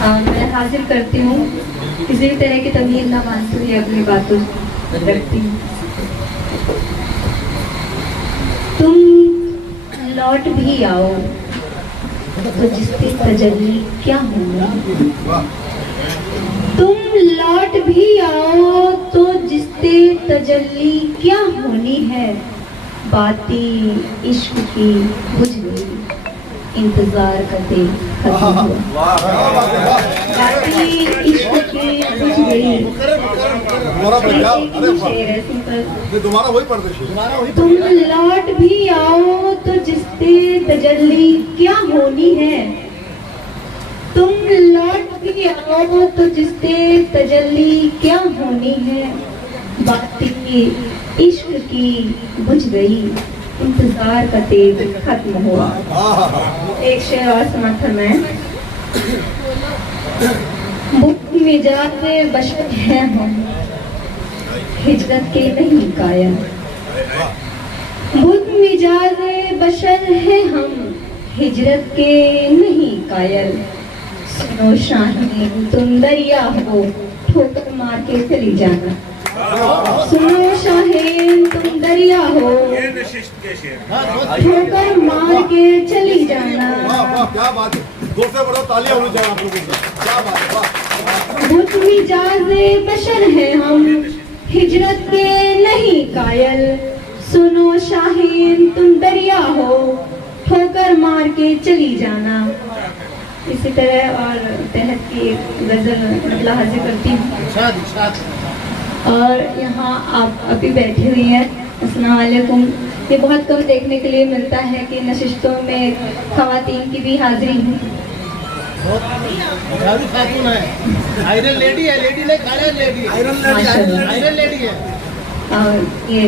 मैं हाजिर करती हूँ, किसी भी तरह की तमीज़ ना मानती हुई अपनी बातों रखती हूँ। तुम लौट भी आओ तो जिसकी तजल्ली क्या होगी, तुम लौट भी आओ तो जिससे तजल्ली क्या होनी है। बातें इश्क की बुझ गई, इंतजार का दिल खत्म हुआ। बातें इश्क की बुझ गई। तुम लौट भी आओ तो जिससे तजल्ली क्या होनी है। तुम लौट भी आओ तो जिससे तजल्ली क्या होनी है। बातें इश्क की बुझ गई, इंतजार का तेज खत्म हुआ। एक शेर और समर्थन में। बुक मिजाज बशर है हम, हिजरत के नहीं कायल। बुक मिजाज बशर है हम, हिजरत के नहीं कायल। सुनो शाहीन तुम दरिया हो, ठोकर मार के चली जाना। सुनो शाहीन तुम दरिया हो, ठोकर मार के चली जाना। क्या बात है, जोर से बड़ो तालियां होनी चाहिए आप लोगों की। क्या बात है। बुत मिजाज बशर है हम, हिजरत के नहीं कायल। सुनो शाहीन तुम दरिया हो, ठोकर मार के चली जाना। इसी तरह और तहत की गजल मतलब हाजिर करती हूँ। और यहाँ आप अभी बैठी हुई हैं, अस्सलाम वालेकुम। ये बहुत कम देखने के लिए मिलता है कि नशिस्तों में खवातीन की भी हाजिरी है। आयरन लेडी है, lady like iron lady, iron lady है। और ये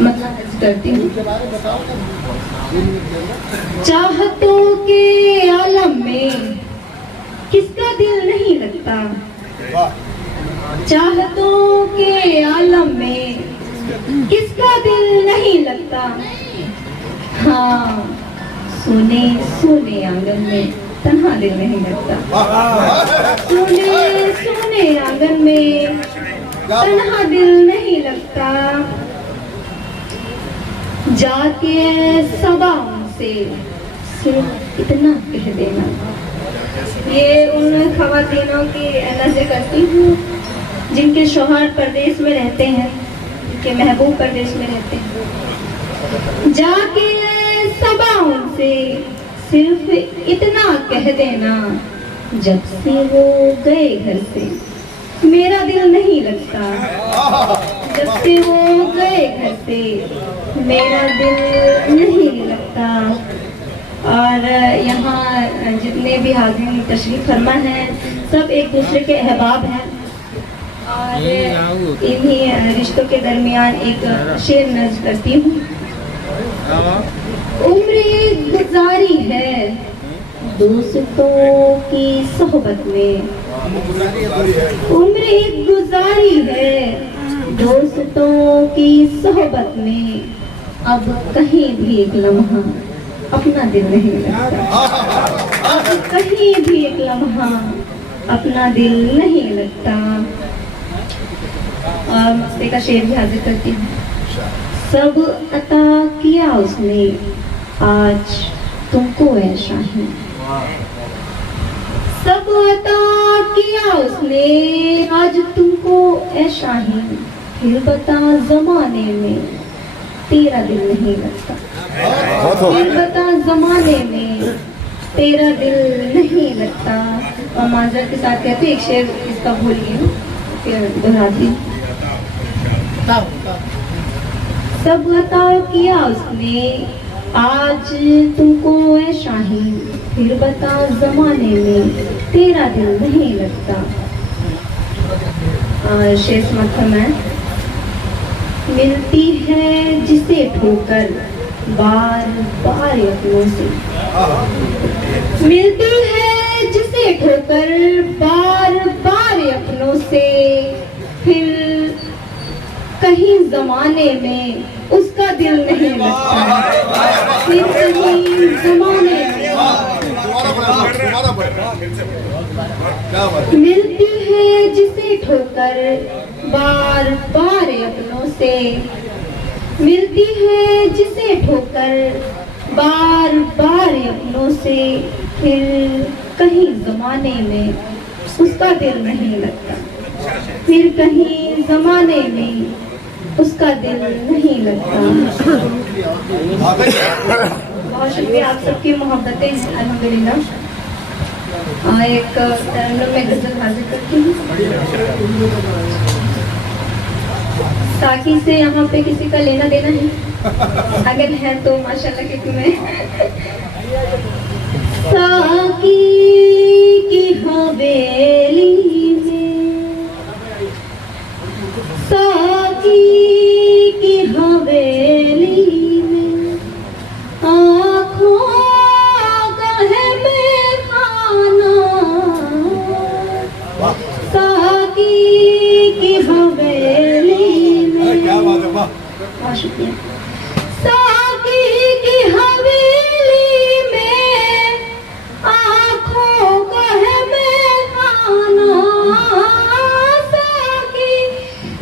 मतलब अर्ज करती हूँ। चाहतों के आलम में किसका दिल नहीं लगता। चाहतों के आलम में किसका दिल नहीं लगता। हाँ, सोने सोने आंगन में तन्हा दिल नहीं लगता। सोने सोने आंगन में तन्हा दिल नहीं लगता। जाके सबाओं से सिर्फ इतना कह देना। ये उन खवातीनों की नज़र करती हूँ जिनके शौहर परदेश में रहते हैं, जिनके महबूब परदेश में रहते हैं। जाके सबाओं से सिर्फ इतना कह देना, जब से वो गए घर से मेरा दिल नहीं लगता। जब से वो गए घर से मेरा दिल नहीं लगता। और यहाँ जितने भी हाज़िरीन तशरीफ़ फरमा हैं, सब एक दूसरे के अहबाब हैं। और इन्हीं रिश्तों के दरमियान एक शेर नज़्म करती हूँ। उम्र गुजारी है दोस्तों की सोहबत में। उम्र गुजारी है दोस्तों की सोहबत में। अब कहीं भी एक लम्हा अपना दिल नहीं लगता। अब कहीं भी एक लम्हा अपना दिल नहीं लगता। और मस्ती का शेर भी हाजिर करती हूँ। सब अता किया उसने आज तुमको है शाहीन। सब अता किया उसने आज तुमको है शाहीन। फिर बता जमाने में तेरा दिल नहीं लगता। फिर बता जमाने में तेरा दिल नहीं लगता। और माजरत के साथ कहते एक शेर इसका भूलिए फिर दोहराती। सब बताओ किया उसने आज तुमको है शाहीन। फिर बता जमाने में तेरा दिल नहीं लगता। शेष मतलब है। मिलती है जिसे ठोकर बार बार अपनों से। मिलती है जिसे ठोकर बार बार अपनों से। फिर कहीं जमाने में उसका दिल नहीं लगता। फिर कहीं जमाने में घुमाना पड़ेगा। क्या बात है। मिलती है जिसे ठोकर बार बार अपनों से, मिलती है जिसे ठोकर बार बार अपनों से, फिर कहीं जमाने में उसका दिल नहीं लगता, फिर कहीं जमाने में उसका दिल नहीं लगता। बहुत शुक्रिया, आप सबकी मोहब्बतें हैं अल्हम्दुलिल्लाह। एक तरन्नुम में गजल हाजिर करती हूँ। साकी से यहाँ पे किसी का लेना देना है? अगर है तो माशाल्लाह, क्योंकि मैं साकी की हवेली में, साकी की हवेली में आँखों का है मेहखाना, साकी की हवेली में। क्या बात है, वाह। बहुत शुक्रिया। साकी की हवेली में आँखों का है मेहखाना, साकी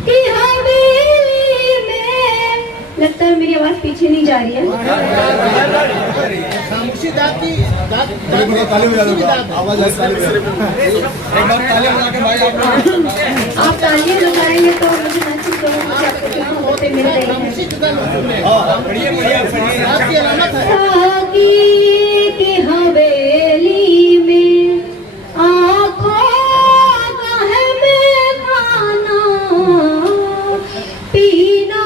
की हवेली में। लगता है मेरी आवाज पीछे नहीं जा रही है। खामोशी दांत की ताली बजा दो, आवाज आई, ताली बजा दो। एक बार ताली बजा के भाई आप तालियां लगाएंगे तो मुझे महसूस होगा कि आपको कितनी मोहब्बतें मिल रही खामोशी हैं। जुदा सुनने बढ़िया आपकी अलामत है। साकी की हवेली में आँखों का है मेहखाना, पीना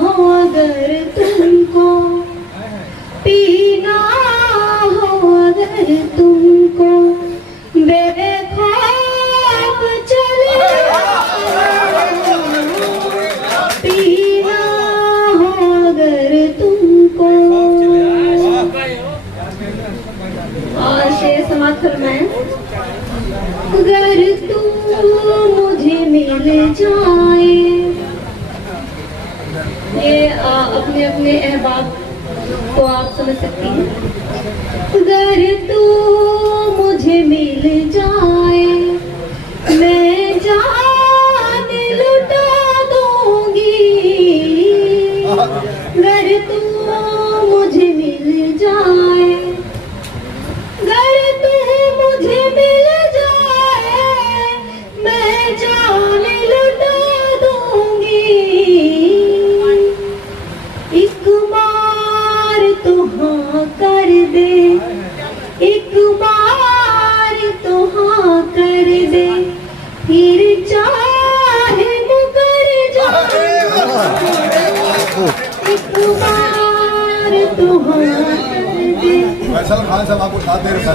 हो अगर तुमको, पीना हो अगर तुमको, बेखौफ चले पीना हो अगर तुमको। और शेर समाप्त फरमाएं। अगर तू मुझे मिल जाए, ये अपने अपने अहबाब को आप समझ सकती हैं। अगर तू मुझे मिल जाए, मैं जान लुटा दूंगी। अगर तू मुझे मिल जाए, अगर तू मुझे मिल जाए, मैं जान लुटा दूंगी। एक बार तो हाँ कर दे, एक बार तो हाँ कर दे, फिर चाहे मुकर जाए। एक बार तो हाँ कर दे। फैसल खान साहब आपको साथ दे रहे हैं।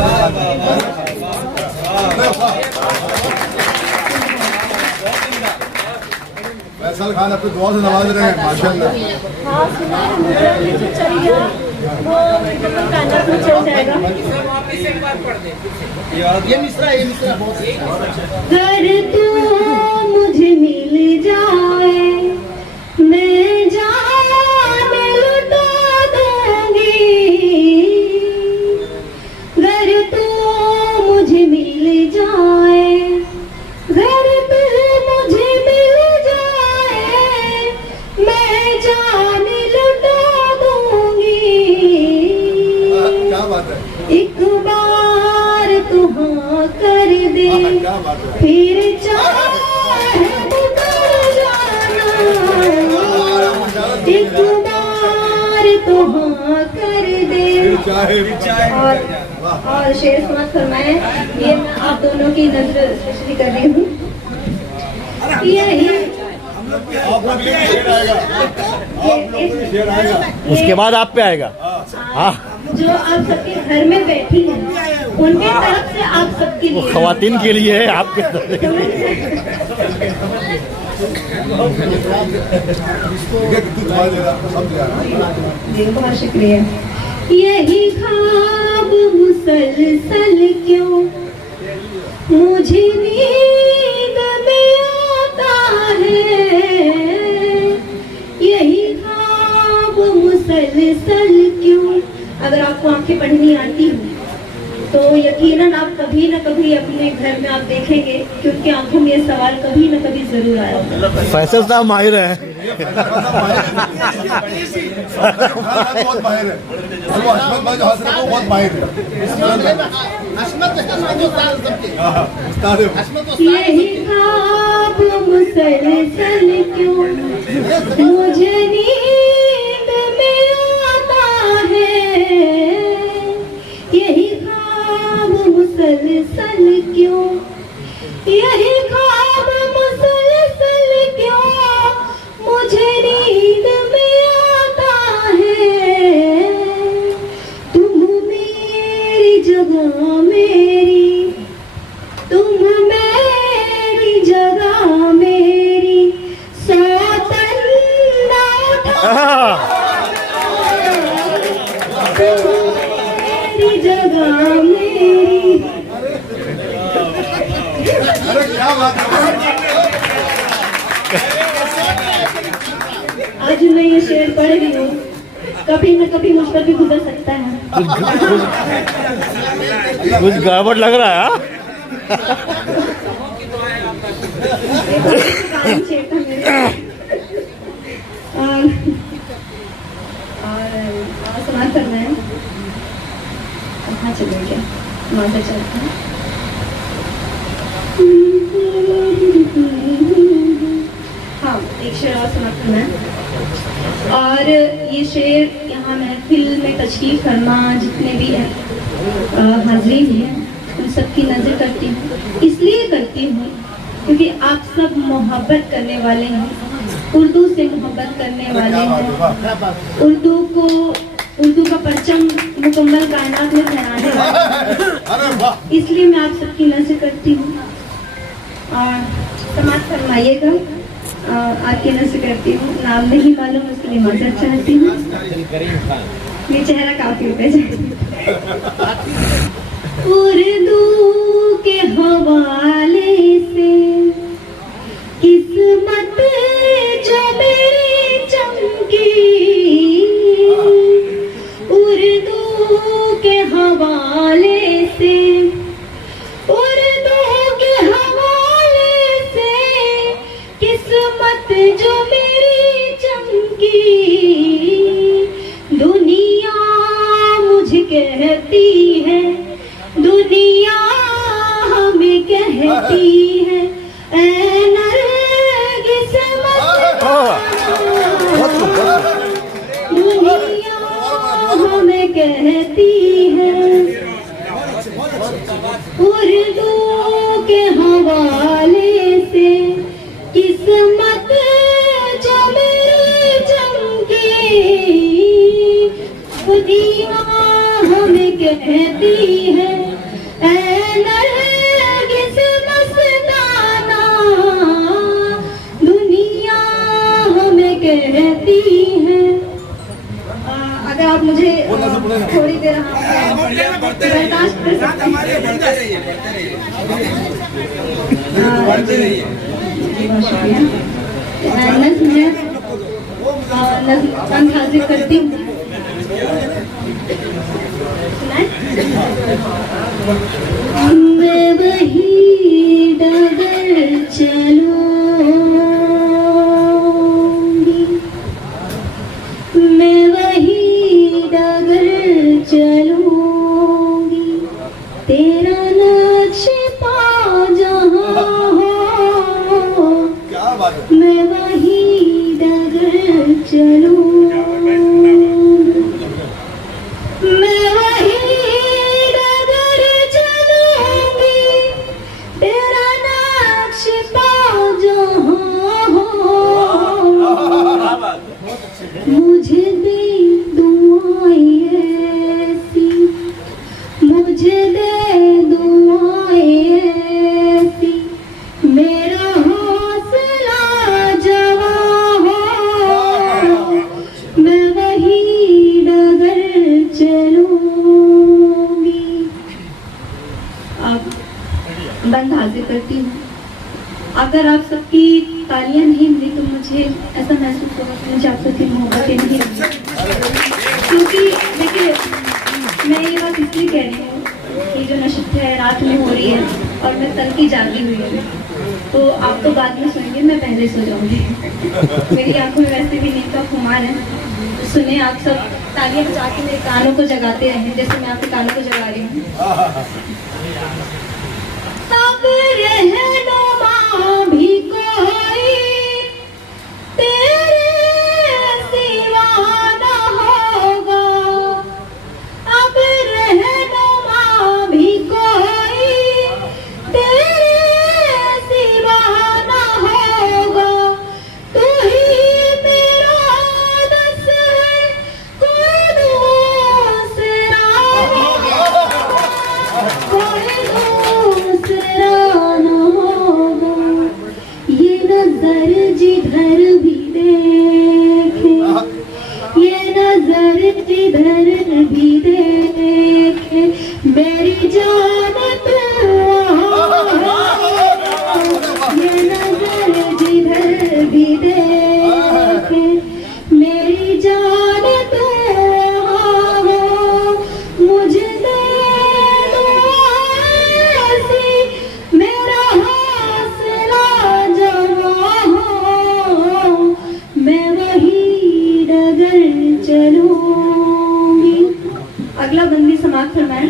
फैसल खान अपनी दुआ से नवाज रहे हैं माशाल्लाह। हाँ सुना है, मुझे नीचे चल गया वो कानक में चल जाएगा। ये मिश्रा बहुत अगर तू मुझे मिल जाए, मैं जान लुटा दूंगी। अगर तू मुझे मिल जाए, अगर तू मुझे मिल जाए, मैं जान लुटा दूंगी। क्या बात है, एक बार तू हाँ कर दे, क्या बात है। फिर चाहे मुकर जाना। एक बार तो हाँ कर दे। और शेर समाप्त फरमाए। ये मैं आप दोनों की नजर स्पेशली कर रही हूँ। यही आप लोग के लिए शेर आएगा, आप लोग के लिए शेर आएगा। उसके बाद आप पे आएगा। हाँ, जो आप सबके घर में बैठी हैं, उनके तरफ से आप सबके वो लिए खवातीन के लिए है, आपके बहुत शुक्रिया। यही ख्वाब मुसलसल क्यों मुझे नींद में आता है। यही ख्वाब मुसलसल क्यों। अगर आपको आंखें पढ़नी आती हो तो यकीनन आप कभी न कभी अपने घर में आप देखेंगे कि उनकी आंखों में ये सवाल कभी न कभी जरूर आया होगा। फैसल साहब माहिर है। बहुत माहिर है, वो हसमत भाई जो हंस रहे हैं वो बहुत माहिर है। हसमत यही ख्वाब मुसलसल क्यों मुझे नींद में आता है, यही ख्वाब मुसलसल क्यों, यही ख्वाब मुसलसल क्यों मुझे नींद में आता है। तुम मेरी जगह मेरी, तुम मेरी जगह मेरी, सौतन ना उठा, मेरी जगह मेरी। अरे क्या बात है। आज मैं ये शेर पढ़ रही हूँ, कभी न कभी मुझ पर भी गुजर सकता है। कुछ गड़बड़ लग रहा है। हाँ? शेर था मेरे। और समाप्त करना है। कहाँ चले गए? वहाँ से चलते हैं। हाँ, एक शेर और समाप्त करना है। और ये शेर यहाँ महफिल में तशरीफ फरमा जितने भी हाज़रीन हैं उन सबकी नज़र करती हूँ, इसलिए करती हूँ क्योंकि आप सब मोहब्बत करने वाले हैं, उर्दू से मोहब्बत करने वाले हैं, उर्दू का परचम मुकम्मल कायनात में फहराने वाले हैं। अरे वाह, इसलिए मैं आप सबकी नज़र करती हूँ। और समाप्त फरमाइएगा। आपकी नज़र करती हूँ, नाम नहीं मालूम उसके लिए माजरत चाहती हूँ। ये चेहरा काफी पे उर्दू के हवाले से किस्मत जो मेरी चमकी, उर्दू के हवाले से, उर्दू के हवाले से किस्मत जो मेरी चमकी, दुनिया मुझे कहती है, दुनिया हमें कहती है, ऐ नरगिस मस्ताना, दुनिया हमें कहती है, उर्दू के हवाले से किस्मत जो मेरी चमकी, दुनिया हमें कहती है, ऐ नरगिस मस्ताना, दुनिया हमें कहती है। अगर आप मुझे थोड़ी देर बर्दाश्त कर सकते हैं। नज़्म है, नज़्म हाजिर करती हूँ। मैं वही डगर चलूंगी, मैं वही डगर चलूंगी, तेरा नक्श पा जहाँ हो, क्या बात है। मैं वही डगर चलूंगी, मैं वही डगर चलूंगी, तेरा नक्श पा जहाँ हो, मुझे दे दुआएं ऐसी, मुझे दे दुआएं ऐसी, मेरा हौसला जवां हो, मैं वही डगर चलूंगी। अब बंद हाजिर करती हूँ। अगर आप सबकी तालियां नहीं मिली तो मुझे ऐसा महसूस होगा कि मुझे आप सबकी मोहब्बतें नहीं मिली, क्योंकि देखिए मैं ये बात इसलिए कह रही हूँ ये जो नशत है रात में हो रही है और मैं तन की जागी हुई हूँ, तो आप तो बाद में सुनेंगे, मैं पहले सो जाऊंगी। मेरी आंखों में वैसे भी नींद का खुमार है। तो सुने आप सब, तालियां बजा के मेरे कानों को जगाते रहें जैसे मैं आपके कानों को जगा रही हूँ। अब रहनुमा भी कोई तेरे सिवा न होगा, अब रहनुमा भी कोई तेरे सिवा न होगा, तू ही मेरा बस है, कोई दूसरा न होगा। ये नजर जिधर भी देखे, ये नजर जिधर भी देखे, मेरी जान तू ये नजर जिधर भी देखे, मेरी जान तू मुझे दे दो ऐसी, मेरा हौसला जवा हो, मैं वही डगर चलूंगी। अगला बंदी समाप्त फरमाएं।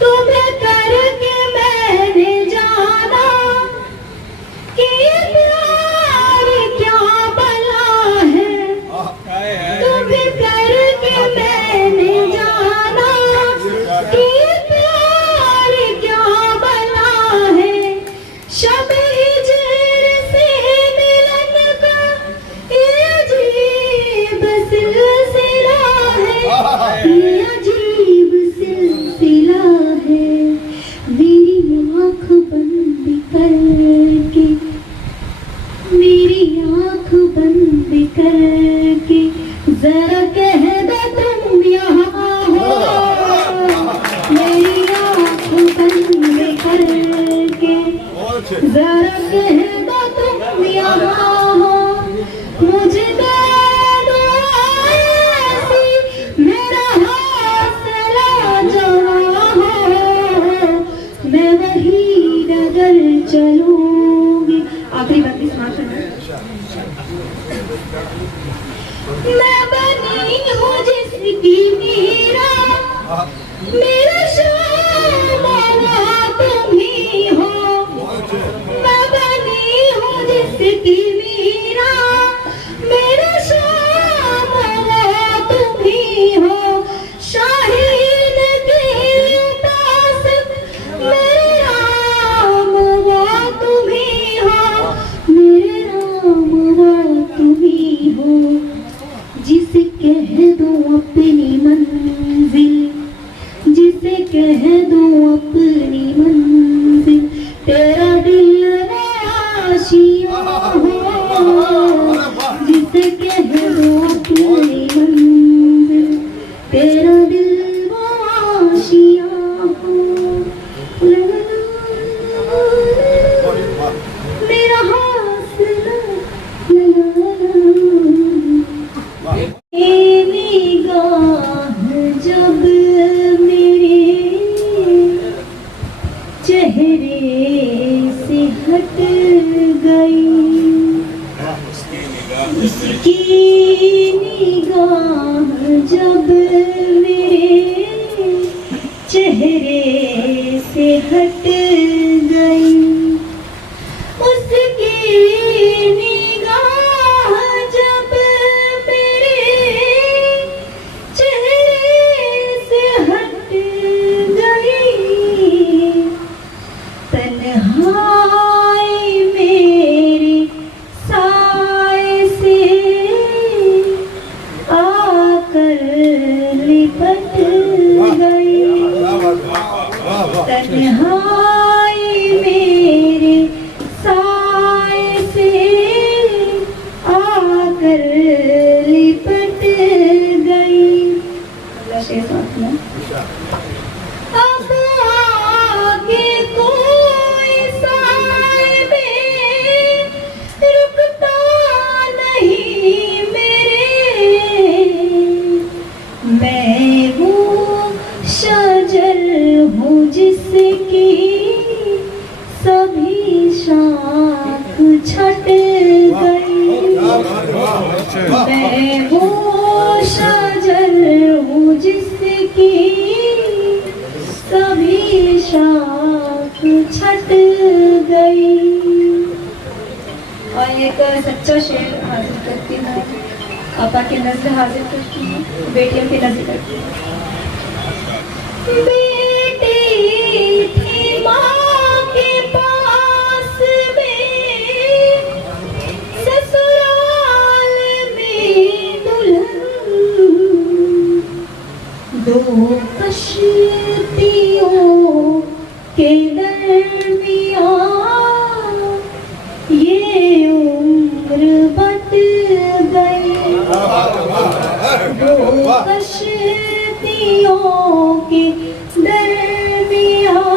तुम्हें करके मैंने जाना कि प्यार क्या भला है, तुम्हें करके मैंने जाना कि प्यार क्या भला है, शब हिजर से मिलन का ये अजीब सिलसिला है, ये अजीब सिलसिला है। मेरी आँख बंद करके, मेरी आँख बंद करके जरा कह दो तुम यहाँ हो, मेरी आँख बंद करके जरा कह दो तुम यहाँ हो, मुझे दे दो ऐसी, मेरा हौसला जवा हो, मैं वही डगर चलूंगी। आखिरी बात समाप्त करना। मैं बनी हूँ जिसकी मीरा, मेरा शाम तुम ही हो, मैं बनी हूँ जिसकी मीरा, मेरा शाम तुम ही हो, शाहीन की उदास मेरे राम वो तुम ही हो, मेरे राम वो तुम ही हो, जिसे कह दो अपनी मंजिल, जिसे कह दो अपनी मंजिल, तेरा दिल आशिया हो, जिसे कह दो अपनी मंजिल, तेरा दिल आशिया हो, मेरा हौसला निगाह जब मेरे चेहरे से हट गई, इसकी निगाह जब मेरे चेहरे से हट गई, उसकी निगाह जब मेरे चेहरे से हट गई, तन्हाई मेरे साए से आकर लिपट गई, तन्हाई मेरे साए से आकर लिपट गई। अगला शेर साथ में। अब आगे कोई साए में रुकता नहीं मेरे, मैं वो शजर मैं वो शजर हूँ जिसकी सभी शाख छट गई। और एक सच्चा शेर हाजिर करती हूँ, आपा के नजर हाजिर करती हूँ, बेटियों के नजर करती हूँ। बेटी थी माँ के पास में, ससुराल में दुल्हन, दो कश्तियों के दरमियान ये उम्र बट गई। दो कश्तियों के दरमियान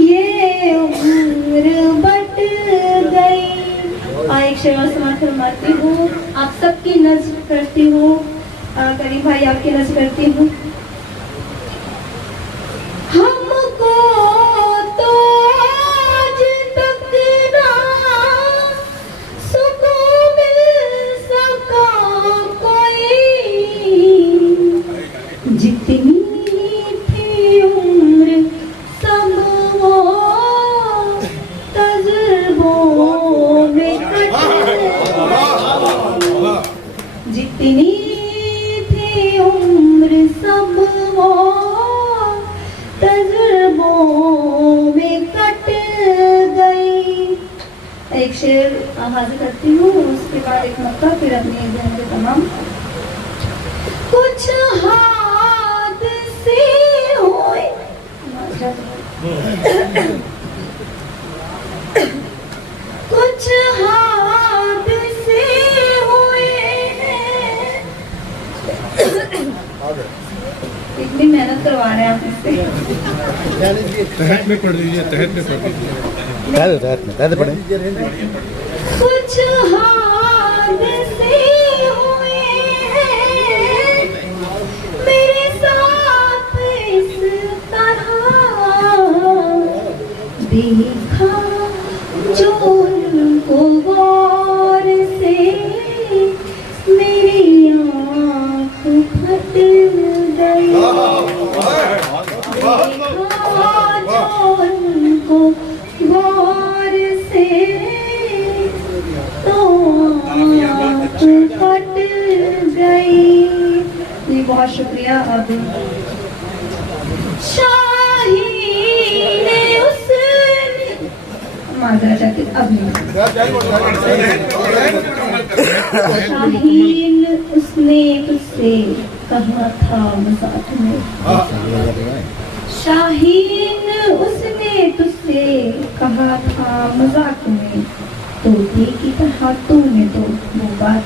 ये उम्र बट गई। एक शेर समाज फरमाती हूँ, आप सबकी नज़र करती हूँ, करीम भाई आपकी नज़र करती हूँ। हमको तो आज तक ना सुकून मिल सका कोई, जितनी थी उम्र सब वो तजुर्बों में कट गई। जितनी थी उम्र सब वो तजुर्बों में कट गई। एक शेर हाजिर करती हूँ, उसके बाद एक मक्का, फिर अपने जहन के तमाम। कुछ हादसे हुए, कुछ हादसे हुए, इतनी मेहनत करवा रहे हैं आप इससे। तहत में पढ़ लीजिए, तहत में पढ़ लीजिए। तहत पढ़े। कुछ हादसे हुए हैं मेरे साथ इस तरह, देखा जो उनको गौर से मेरी आँख फट गई। देखा जो उनको गौर से तो आँख फट गई। जी बहुत शुक्रिया। अब शाहीन उसने माजरा चाहती अब नहीं। शाहीन उसने तुझसे कहा था मज़ाक में, शाहीन उसने तुझसे कहा था मज़ाक में, तोते की तरह तूने तो वो बात